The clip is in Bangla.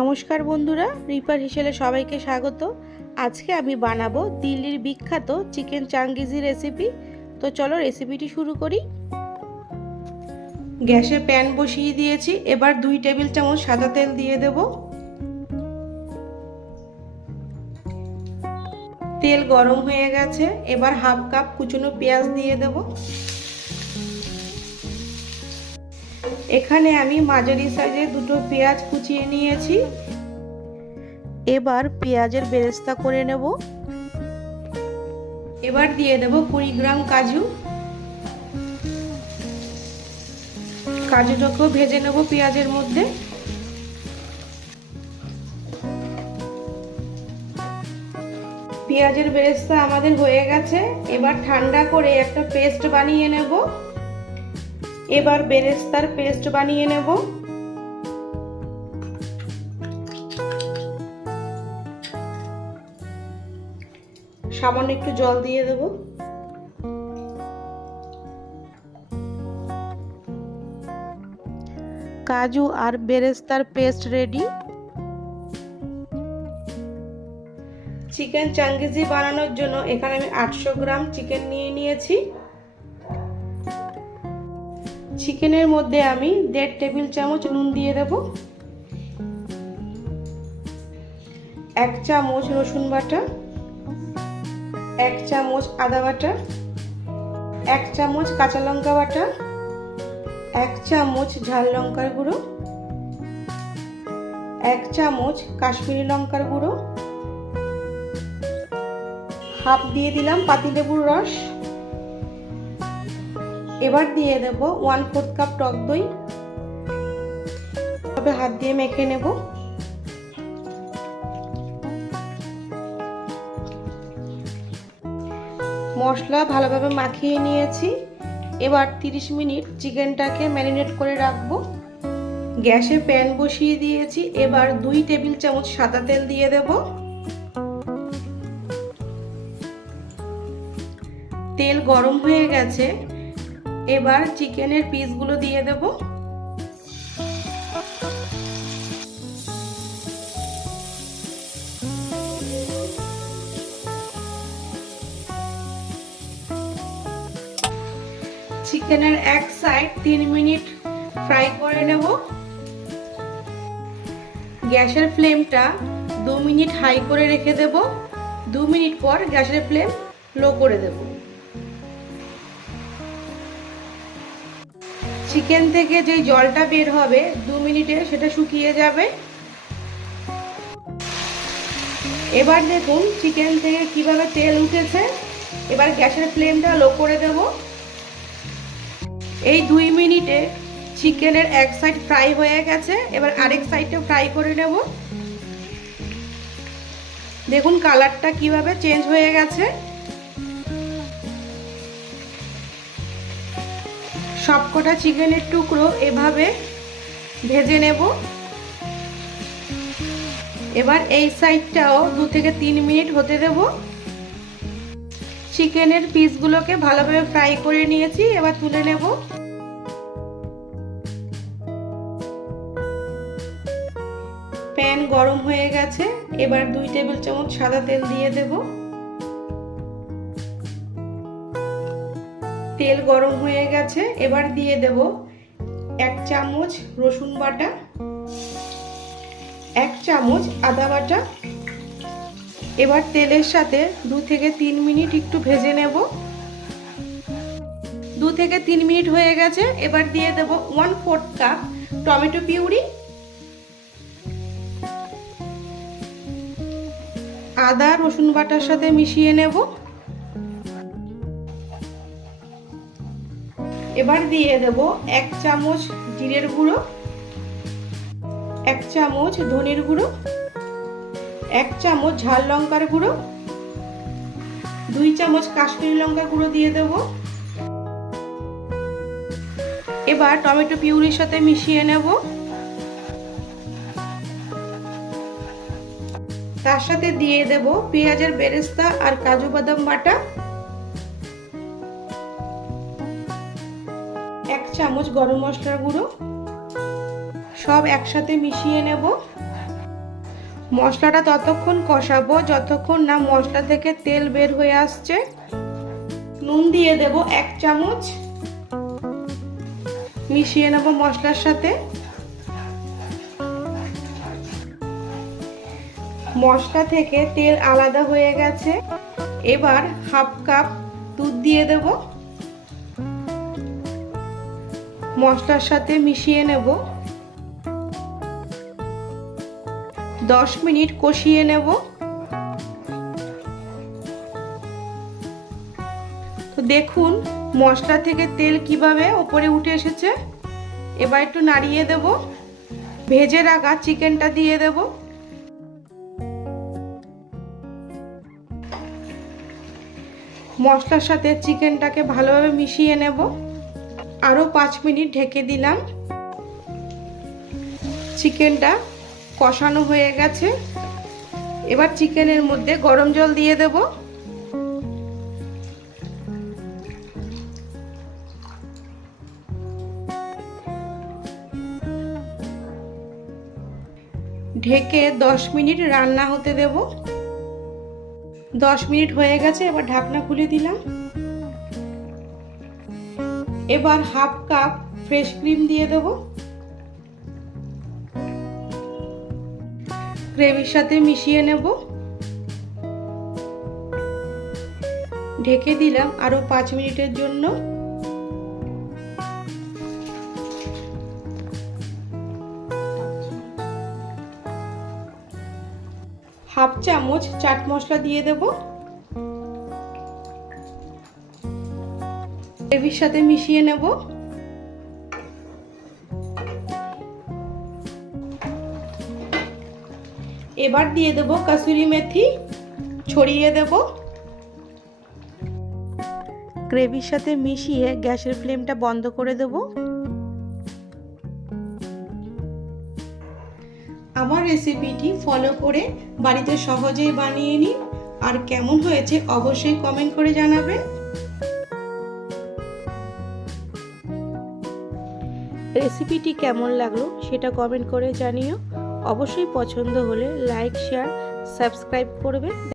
নমস্কার বন্ধুরা, রিপার হিসেলে সবাইকে স্বাগত। আজকে আমি বানাবো দিল্লির বিখ্যাত চিকেন চাঙ্গিজি রেসিপি। তো চলো রেসিপিটি শুরু করি। গ্যাসে প্যান বসিয়ে দিয়েছি, এবার দুই টেবিল চামচ সাদা তেল দিয়ে দেব। তেল গরম হয়ে গেছে, এবার হাফ কাপ কুচনো পেঁয়াজ দিয়ে দেব। এখানে আমি মাঝারি সাইজে দুটো পেঁয়াজ কুচিয়ে নিয়েছি। এবার পেঁয়াজের বেরেস্তা করে নেব। এবার দিয়ে দেব কুড়ি গ্রাম কাজু। কাজুটাকেও ভেজে নেব পেঁয়াজের মধ্যে। পেঁয়াজের বেরেস্তা আমাদের হয়ে গেছে। এবার ঠান্ডা করে একটা পেস্ট বানিয়ে নেব। এবার বেরেস্তার পেস্ট বানিয়ে নেব। সামান্য একটু জল দিয়ে দেব। কাজু আর বেরেস্তার পেস্ট রেডি। চিকেন চাঙ্গিজি বানানোর জন্য এখানে আমি আটশো গ্রাম চিকেন নিয়ে নিয়েছি। চিকেনের মধ্যে আমি দেড় টেবিল চামচ নুন দিয়ে দেব। এক চামচ রসুন বাটা, এক চামচ আদা বাটা, এক চামচ কাঁচা লঙ্কা বাটা, এক চামচ ঝাল লঙ্কার গুঁড়ো, এক চামচ কাশ্মীরি লঙ্কার গুঁড়ো। হাফ দিয়ে দিলাম পাতিলেবুর রস। এবার দিয়ে দেব ওয়ান ফোর্থ কাপ টক দই। তবে হাত দিয়ে মেখে নেব। মশলা ভালোভাবে মাখিয়ে নিয়েছি। এবার 30 মিনিট চিকেনটাকে ম্যারিনেট করে রাখব। গ্যাসে প্যান বসিয়ে দিয়েছি। এবার দুই টেবিল চামচ সাদা তেল দিয়ে দেব। তেল গরম হয়ে গেছে। এবার চিকেনের পিসগুলো দিয়ে দেব। চিকেনের এক সাইড তিন মিনিট ফ্রাই করে নেব। গ্যাসের ফ্লেমটা দু মিনিট হাই করে রেখে দেব। দু মিনিট পর গ্যাসের ফ্লেম লো করে দেবো। চিকেন থেকে যে জলটা বের হবে, দু মিনিটে সেটা শুকিয়ে যাবে। এবার দেখুন চিকেন থেকে কীভাবে তেল উঠেছে। এবার গ্যাসের ফ্লেমটা লো করে দেব। এই দুই মিনিটে চিকেনের এক সাইড ফ্রাই হয়ে গেছে। এবার আরেক সাইডটা ফ্রাই করে নেব। দেখুন কালারটা কীভাবে চেঞ্জ হয়ে গেছে। সবকটা চিকেনের টুকরো এভাবে ভেজে নেব। এবার এই সাইডটাও দু থেকে তিন মিনিট হতে দেব। চিকেনের পিসগুলোকে ভালোভাবে ফ্রাই করে নিয়েছি, এবার তুলে নেব। প্যান গরম হয়ে গেছে, এবার দুই টেবিল চামচ সাদা তেল দিয়ে দেবো। তেল গরম হয়ে গেছে, এবার দিয়ে দেব এক চামচ রসুন বাটা, এক চামচ আদা বাটা। এবার তেলের সাথে দু থেকে তিন মিনিট একটু ভেজে নেব। দু থেকে তিন মিনিট হয়ে গেছে, এবার দিয়ে দেব one fourth cup tomato puree. আদা রসুন বাটার সাথে মিশিয়ে নেব। এবার দিয়ে দেব এক চামচ জিরের গুঁড়ো, এক চামচ ধনের গুঁড়ো, এক চামচ ঝাল লঙ্কার গুঁড়ো, দুই চামচ কাশ্মীরি লঙ্কা গুঁড়ো দিয়ে দেব। এবার টমেটো পিউরির সাথে মিশিয়ে নেব। তার সাথে দিয়ে দেব পেঁয়াজের বেরেস্তা আর কাজু বাদাম বাটা। চামচ গরম মশলার গুঁড়ো। সব একসাথে মিশিয়ে নেব। মশলাটা ততক্ষণ কষাবো, যতক্ষণ না মশলা থেকে তেল বের হয়ে আসছে। নুন দিয়ে দেব এক চামচ। মিশিয়ে নেব মশলার সাথে। মশলা থেকে তেল আলাদা হয়ে গেছে। এবার হাফ কাপ দুধ দিয়ে দেব। মশলার সাথে মিশিয়ে নেব। দশ মিনিট কষিয়ে নেব। তো দেখুন, মশলা থেকে তেল কীভাবে ওপরে উঠে এসেছে। এবার একটু নাড়িয়ে দেব। ভেজে রাখা চিকেনটা দিয়ে দেব। মশলার সাথে চিকেনটাকে ভালোভাবে মিশিয়ে নেব। আরও পাঁচ মিনিট ঢেকে দিলাম। চিকেনটা কষানো হয়ে গেছে। এবার চিকেনের মধ্যে গরম জল দিয়ে দেব। ঢেকে দশ মিনিট রান্না হতে দেব। দশ মিনিট হয়ে গেছে, এবার ঢাকনা খুলে দিলাম। এবার হাফ কাপ ফ্রেশ ক্রিম দিয়ে দেবো। গ্রেভির সাথে মিশিয়ে নেব। ঢেকে দিলাম আরও পাঁচ মিনিটের জন্য। হাফ চামচ চাট মশলা দিয়ে দেব। গ্রেভির সাথে মিশিয়ে নেব। এবার দিয়ে দেব কাসুরি মেথি, ছড়িয়ে দেব। গ্রেভির সাথে মিশিয়ে গ্যাসের ফ্লেমটা বন্ধ করে দেব। আমার রেসিপিটি ফলো করে বাড়িতে সহজেই বানিয়ে নিন। আর কেমন হয়েছে অবশ্যই কমেন্ট করে জানাবেন। রেসিপিটি কেমন লাগল সেটা কমেন্ট করে জানিও। অবশ্যই পছন্দ হলে লাইক শেয়ার সাবস্ক্রাইব করবে